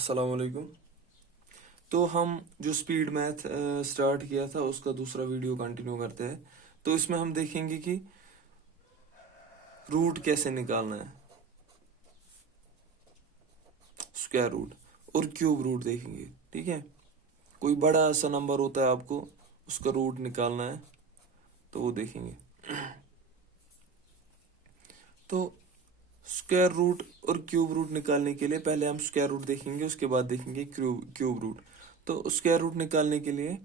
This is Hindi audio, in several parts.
अस्सलाम वालेकुम। तो हम जो स्पीड मैथ स्टार्ट किया था उसका दूसरा वीडियो कंटिन्यू करते हैं। तो इसमें हम देखेंगे कि रूट कैसे निकालना है, स्क्वायर रूट और क्यूब रूट देखेंगे। ठीक है, कोई बड़ा सा नंबर होता है, आपको उसका रूट निकालना है तो वो देखेंगे। तो स्क्वायर रूट और क्यूब रूट निकालने के लिए पहले हम स्क्वायर रूट देखेंगे, उसके बाद देखेंगे क्यूब रूट। तो स्क्वायर रूट निकालने के लिए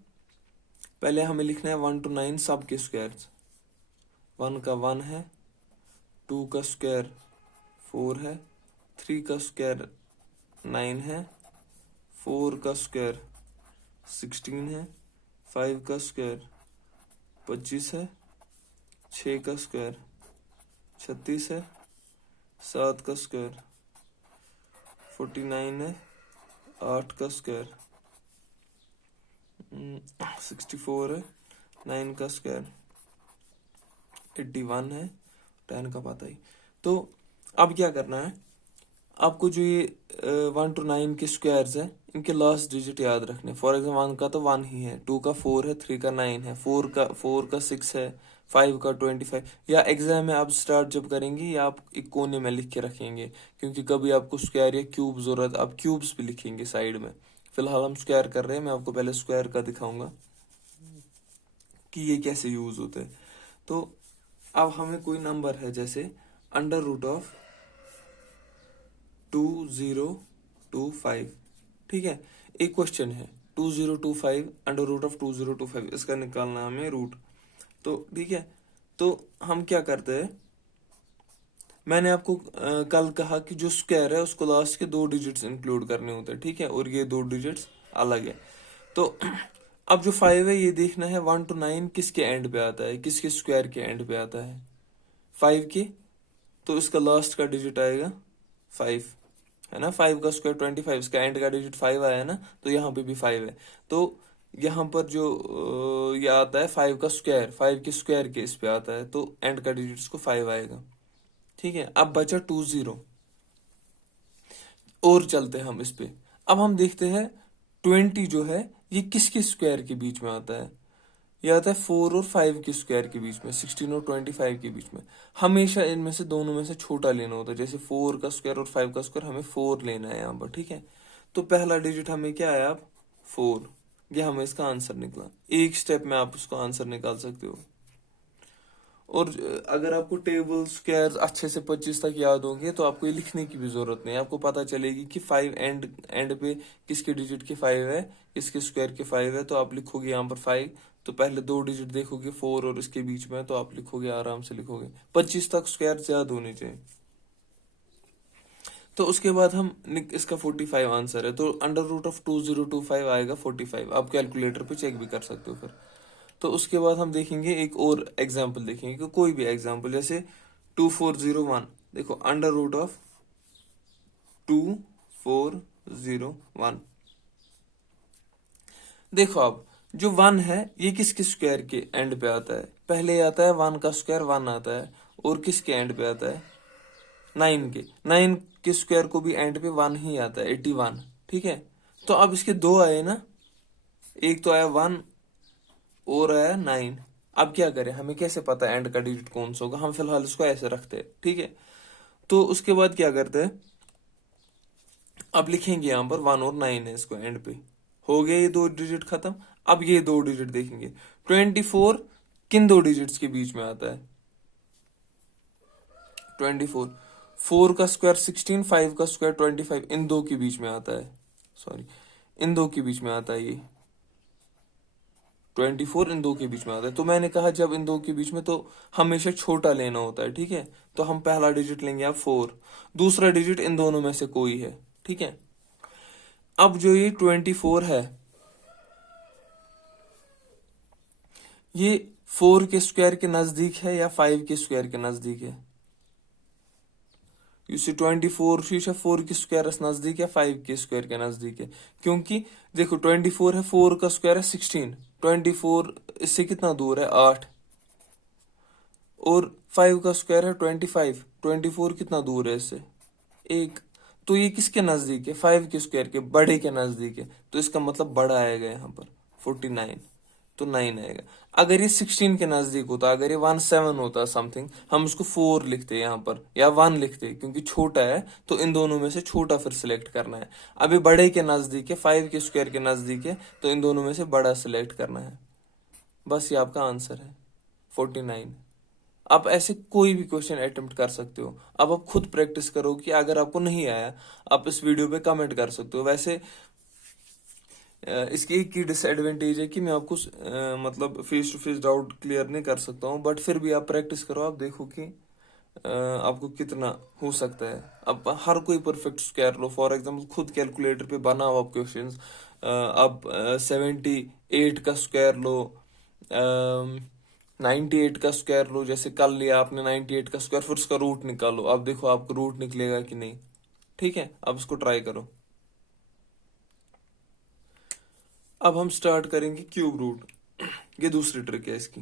पहले हमें लिखना है 1 to 9 सब के स्क्वायर। 1 का 1 है, 2 का स्क्वायर 4 है, 3 का स्क्वायर 9 है, 4 का स्क्वायर 16 है, 5 का स्क्वायर 25 है, 6 का स्क्वायर 36 है, 7 का स्क्वायर 49 है, 8 का स्क्वायर 64 है, 9 का स्क्वायर 81 है, 10 का पता ही। तो अब क्या करना है, आपको जो ये 1 to 9 के स्क्वायर्स है इनके लास्ट डिजिट याद रखने। फॉर एग्जाम्पल 1 का तो 1 ही है, 2 का 4 है, 3 का 9 है, 4 का 6 है, 5 का 25। या एग्जाम में आप स्टार्ट जब करेंगे या आप एक कोने में लिख के रखेंगे, क्योंकि कभी आपको स्क्वायर या क्यूब जरूरत, आप क्यूब्स भी लिखेंगे साइड में। फिलहाल हम स्क्वायर कर रहे हैं, मैं आपको पहले स्क्वायर का दिखाऊंगा कि ये कैसे यूज होते हैं। तो अब हमें कोई नंबर है, जैसे √of 2025। ठीक है, एक क्वेश्चन है 2025, √of 2025, इसका निकालना है हमें रूट। तो ठीक है, तो हम क्या करते हैं, मैंने आपको कल कहा कि जो स्क्वायर है उसको लास्ट के 2 डिजिट्स इंक्लूड करने होते हैं। ठीक है, और ये 2 डिजिट्स अलग है। तो अब जो 5 है ये देखना है 1 to 9 किसके एंड पे आता है, किसके स्क्वायर के एंड पे आता है, 5 के। तो इसका लास्ट का डिजिट आएगा 5, है ना। 5 का स्क्वायर 25, इसका एंड का डिजिट 5 आया है ना, तो यहाँ पे भी 5 है। तो यहाँ पर जो ये आता है 5 का स्क्वायर, 5 के स्क्वायर के इस पे आता है, तो एंड का डिजिट इसको 5 आएगा। ठीक है, अब बचा 20। और चलते हैं हम इस पे। अब हम देखते हैं 20 जो है ये किसके स्क्वायर के बीच में आता है। ये आता है 4 और 5 के स्क्वायर के बीच में, 16 और 25 के बीच में। हमेशा इनमें से दोनों में से छोटा लेना होता है। जैसे 4 का स्क्वायर और 5 का स्क्वायर, हमें 4 लेना है यहाँ पर। ठीक है, तो पहला डिजिट हमें क्या आया, अब 4। ये हमें इसका आंसर निकला। एक स्टेप में आप उसका आंसर निकाल सकते हो। और अगर आपको टेबल स्क्वायर अच्छे से 25 तक याद होंगे तो आपको ये लिखने की भी जरूरत नहीं, आपको पता चलेगी कि 5 एंड एंड पे किसके डिजिट के 5 है, किसके स्क्वायर के 5 है। तो आप लिखोगे यहाँ पर 5, तो पहले 2 डिजिट देखोगे 4 और इसके बीच में, तो आप लिखोगे, आराम से लिखोगे। 25 तक स्क्वायर याद होने चाहिए। तो उसके बाद हम इसका 45 आंसर है, तो √of 2025 आएगा 45। आप कैलकुलेटर पे चेक भी कर सकते हो फिर। तो उसके बाद हम देखेंगे एक और एग्जाम्पल देखेंगे, कि कोई भी एग्जाम्पल, जैसे 2401। देखो √of 2401। देखो अब जो 1 है ये किसके स्क्वायर के एंड पे आता है, पहले आता है 1 का स्क्वायर 1 आता है, और किसके एंड पे आता है, 9 के। 9 के स्क्वायर को भी एंड पे 1 ही आता है, 81। ठीक है, तो अब इसके दो आए ना, एक तो आया 1 और आया 9। अब क्या करें, हमें कैसे पता एंड का डिजिट कौन सा होगा, हम फिलहाल इसको ऐसे रखते हैं। ठीक है, तो उसके बाद क्या करते हैं, अब लिखेंगे यहाँ पर 1 और 9 है इसको एंड पे। हो गया ये 2 डिजिट खत्म। अब ये 2 डिजिट देखेंगे, 24 किन 2 डिजिट्स के बीच में आता है, 24। 4 का स्क्वायर 16, 5 का स्क्वायर 25, इन दो के बीच में आता है। सॉरी, इन दो के बीच में आता है ये 24, इन दो के बीच में आता है। तो मैंने कहा जब इन दो के बीच में, तो हमेशा छोटा लेना होता है। ठीक है, तो हम पहला डिजिट लेंगे आप 4, दूसरा डिजिट इन दोनों में से कोई है। ठीक है, अब जो ये 24 है, ये 4 के स्क्वायर के नजदीक है या 5 के स्क्वायर के नजदीक है। यू सी 24 4 के स्क्वायर नजदीक या 5 के स्क्वायर के नजदीक है, क्योंकि देखो 24 है, 4 का स्क्वायर है 16, 24 इससे कितना दूर है 8, और 5 का स्क्वायर है 25, 24 कितना दूर है इससे 1। तो ये किसके नजदीक है, 5 के स्क्वायर के बड़े के नजदीक है, तो इसका मतलब बड़ा आएगा यहाँ पर 49, तो 9 आएगा। अगर ये 16 के नजदीक होता, अगर ये 17 होता समथिंग, हम इसको 4 लिखते यहाँ पर या 1 लिखते, क्योंकि छोटा है तो इन दोनों में से छोटा फिर सिलेक्ट करना है। अभी बड़े के नजदीक है, 5 के स्क्वायर के नजदीक है, तो इन दोनों में से बड़ा सिलेक्ट करना है। बस ये आपका आंसर है 49। आप ऐसे कोई भी क्वेश्चन अटेम्प्ट कर सकते हो। अब आप खुद प्रैक्टिस करो कि अगर आपको नहीं आया, आप इस वीडियो पे कमेंट कर सकते हो। वैसे इसकी एक ही डिसएडवांटेज है कि मैं आपको मतलब face to face doubt clear नहीं कर सकता हूँ, बट फिर भी आप प्रैक्टिस करो, आप देखो कि आपको कितना हो सकता है। अब हर कोई perfect square low, for example खुद कैलकुलेटर पे बनाओ आप क्वेश्चंस। आप 78 का स्क्वायर लो, 98 का स्क्वायर लो, जैसे कल लिया आपने 98 का स्क्वायर, फिर उसका रूट निकालो, अब देखो आपको रूट निकलेगा कि नहीं। ठीक है, अब इसको ट्राई करो। अब हम स्टार्ट करेंगे क्यूब रूट। ये दूसरी ट्रिक है इसकी।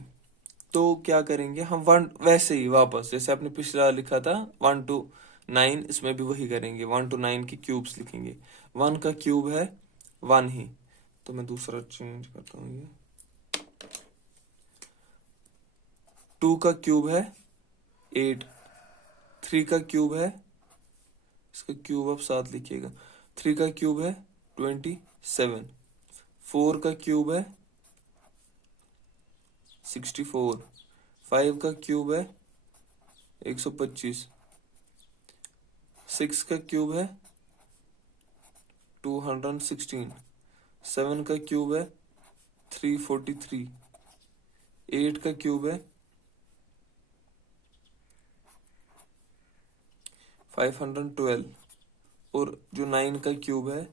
तो क्या करेंगे हम, वन वैसे ही वापस जैसे आपने पिछला लिखा था 1 to 9, इसमें भी वही करेंगे, 1 to 9 के क्यूब्स लिखेंगे। 1 का क्यूब है 1 ही, तो मैं दूसरा चेंज करता हूँ। ये 2 का क्यूब है 8, 3 का क्यूब है, इसका क्यूब आप 7 लिखिएगा। 3 का क्यूब है 27, 4 का क्यूब है 64, 5 का क्यूब है 125, 6 का क्यूब है 216, 7 का क्यूब है 343, 8 का क्यूब है 512, और जो 9 का क्यूब है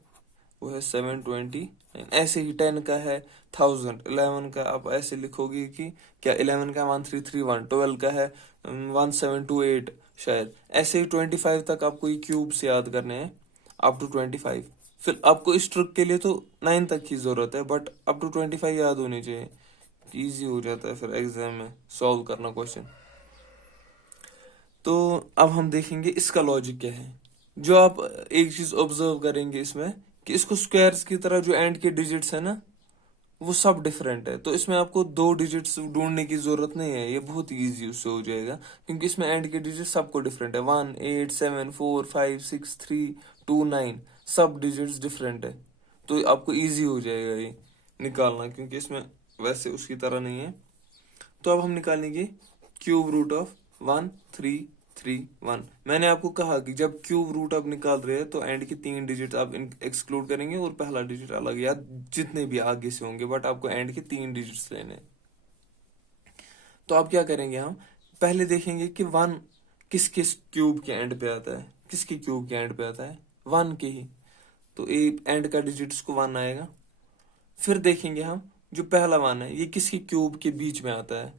वो है 729। ऐसे ही 10 का है 1000, 11 का आप ऐसे लिखोगे कि क्या 11 का 1331, 12 का है 1728 शायद। ऐसे ही 25 तक आपको ये क्यूब्स याद करने हैं, अप टू 25। फिर आपको इस ट्रिक के लिए तो 9 तक की जरूरत है, बट अप टू 25 याद होनी चाहिए, इजी हो जाता है फिर एग्जाम में सॉल्व करना क्वेश्चन। तो अब हम देखेंगे इसका लॉजिक क्या है। जो आप एक चीज ऑब्जर्व करेंगे इसमें, कि इसको स्क्वायर्स की तरह जो एंड के डिजिट्स है ना, वो सब डिफरेंट है। तो इसमें आपको 2 डिजिट्स ढूंढने की जरूरत नहीं है, ये बहुत इजी उससे हो जाएगा, क्योंकि इसमें एंड के डिजिट सबको डिफरेंट है। 1 8 7 4 5 6 3 2 9, सब डिजिट्स डिफरेंट है। तो आपको इजी हो जाएगा ये निकालना, क्योंकि इसमें वैसे उसकी तरह नहीं है। तो अब हम निकालेंगे क्यूब रूट ऑफ 1331। मैंने आपको कहा कि जब क्यूब रूट आप निकाल रहे हैं तो एंड के 3 डिजिट आप एक्सक्लूड करेंगे और पहला डिजिट अलग, या जितने भी आगे से होंगे, बट आपको एंड के 3 डिजिट्स लेने हैं। तो अब क्या करेंगे हम, पहले देखेंगे कि 1 किस किस क्यूब के एंड पे आता है, किसके क्यूब के एंड पे आता है, 1 के ही। तो ए एंड का डिजिट इसको 1 आएगा। फिर देखेंगे हम जो पहला 1 है ये किसके क्यूब के बीच में आता है,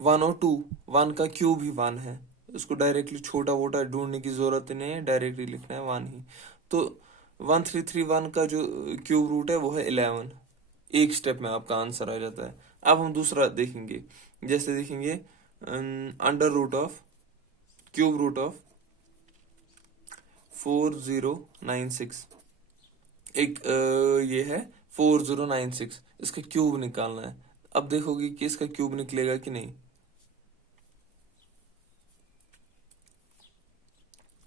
1 और 2, 1 का क्यूब ही 1 है, उसको डायरेक्टली छोटा वोटा ढूंढने की जरूरत नहीं है, डायरेक्टली लिखना है 1 ही। तो 1331 का जो क्यूब रूट है वो है 11, एक स्टेप में आपका आंसर आ जाता है। अब हम दूसरा देखेंगे, जैसे देखेंगे under root of cube root of 4096, एक ये है 4096, इसका क्यूब निकालना है। अब देखोगे कि इसका क्यूब निकलेगा कि नहीं।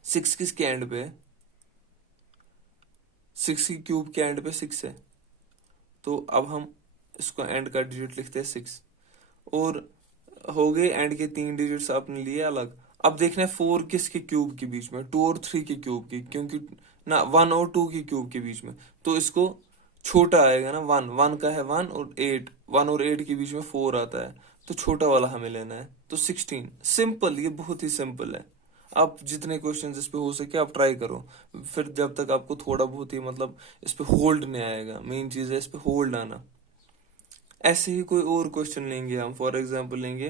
6 किसके एंड पे है, 6 की क्यूब के एंड पे 6 है, तो अब हम इसको एंड का डिजिट लिखते हैं 6। और हो गए एंड के 3 डिजिट्स आपने लिए अलग। अब देखना है 4 किसके क्यूब के बीच में, 2 और 3 के क्यूब की, क्योंकि ना 1 और 2 के क्यूब के बीच में, तो इसको छोटा आएगा ना, 1 1 का है 1 और 8, 1 और 8 के बीच में 4 आता है, तो छोटा वाला हमें लेना है, तो 16। सिंपल, ये बहुत ही सिंपल है। आप जितने क्वेश्चन इस पे हो सके आप ट्राई करो, फिर जब तक आपको थोड़ा बहुत ही मतलब इस पे होल्ड नहीं आएगा, मेन चीज है इस पे होल्ड आना। ऐसे ही कोई और क्वेश्चन लेंगे हम, फॉर एग्जांपल लेंगे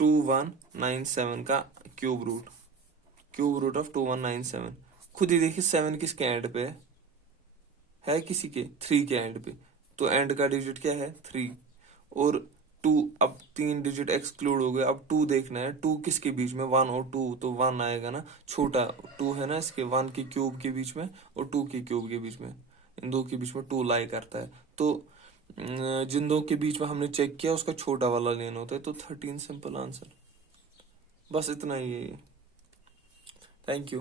2197 का cube root, cube root of 2197। खुद ही देखिए 7 किसके एंड पे है किसी के 3 के एंड पे, तो एंड का डिजिट क्या है 3, और टू, अब 3 डिजिट एक्सक्लूड हो गए, अब 2 देखना है, 2 किसके बीच में, 1 और 2, तो 1 आएगा ना, छोटा 2 है ना इसके, 1 के क्यूब के बीच में और 2 के क्यूब के बीच में, इन दो के बीच में 2 लाई करता है। तो जिन दो के बीच में हमने चेक किया उसका छोटा वाला लेना होता है, तो 13 सिंपल आंसर। बस इतना ही है। Thank you.